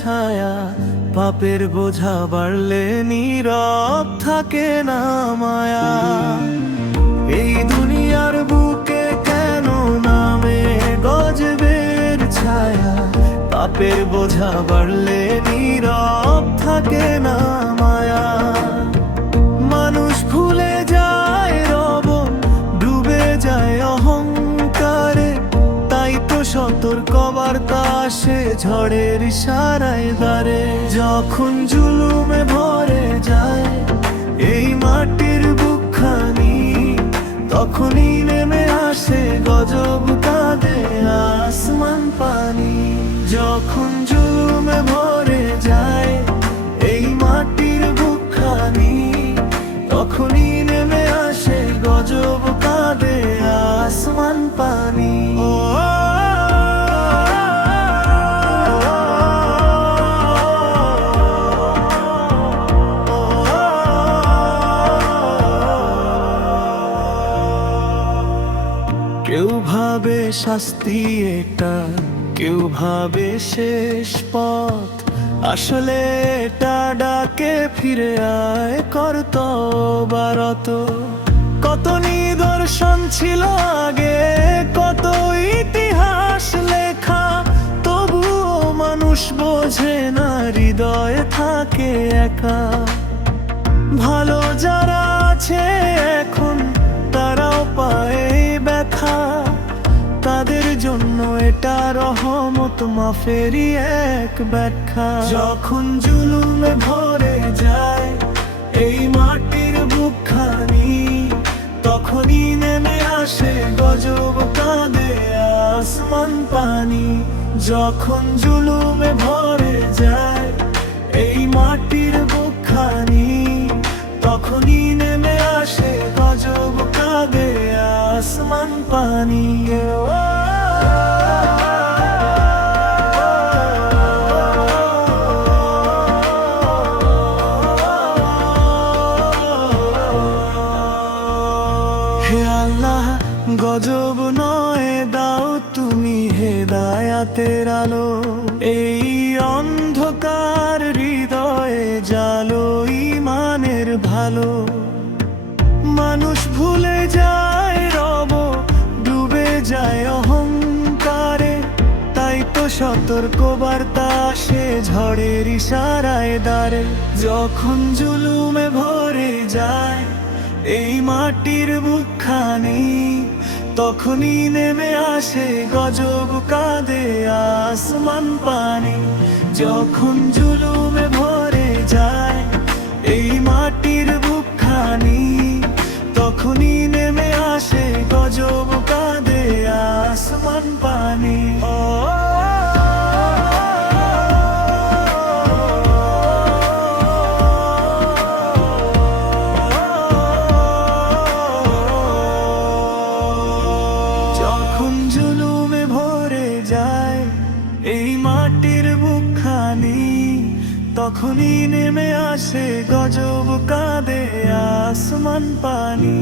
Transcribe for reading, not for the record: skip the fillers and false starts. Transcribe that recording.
ছায়া, পাপের বোঝা বাড়লে নীরব থাকে না মায়া। এই দুনিয়ার বুকে কেন নামে গজবের ছায়া, পাপের বোঝা বাড়লে নীরব থাকে না মায়া। মানুষ ভুলে যায় রব, ডুবে যায় অহংকারে, তাই তো সতর্ক বার্তা আসে ঝড়ের ইশারায় দ্বারে। যখন জুলুমে ভরে যায় এই মাটির বুকখানি, তখনই নেমে আসে গজব কাঁদে আসমান পানি। যখন জুলুমে ভরে যায় এই মাটির বুকখানি, তখনই নেমে আসে গজব কাঁদে আসমান পানি। কেউ ভাবে শাস্তি এটা, কেউ ভাবে শেষ পথ, আসলে এটা ডাকে ফিরে আয় কর্তব্যরত। কত নিদর্শন ছিল আগে, কত ইতিহাস লেখা, তবুও মানুষ বোঝে না, হৃদয়ে থাকে একা। ভালো যারা আছে এখন তারাও পায় ব্যথা, তাদের জন্য এটা রহমত মাফেরই এক ব্যাখ্যা। যখন জুলুমে ভরে যায় এই মাটির বুকখানি, তখনই নেমে আসে গজব কাঁদে আসমান পানি। যখন জুলুমে ভরে যায় এই মাটির বুকখানি, তখনই নেমে আসে গজব কাঁদে আসমান পানি। হে আল্লাহ, গজব নয় দাও তুমি হেদায়াতের আলো, এই অন্ধকার হৃদয়ে জালো ঈমানের ভালো। মানুষ ভুলে যায় রব, ডুবে যায় অহংকারে, তাই তো সতর্ক বার্তা আসে ঝড়ের ইশারায় দ্বারে। যখন জুলুমে ভরে যায় এই মাটির বুকখানি, তখনই নেমে আসে গজব কাঁদে আসমান পানি। যখন জুলুমে ভরে যায় এই মাটির বুকখানি, তখনই নেমে আসে গজব কাঁদে আসমান পানি। যখন জুলুমে ভরে যায় এই মাটির বুকখানি, তখনই নেমে আসে গজব কাঁদে আসমান পানি।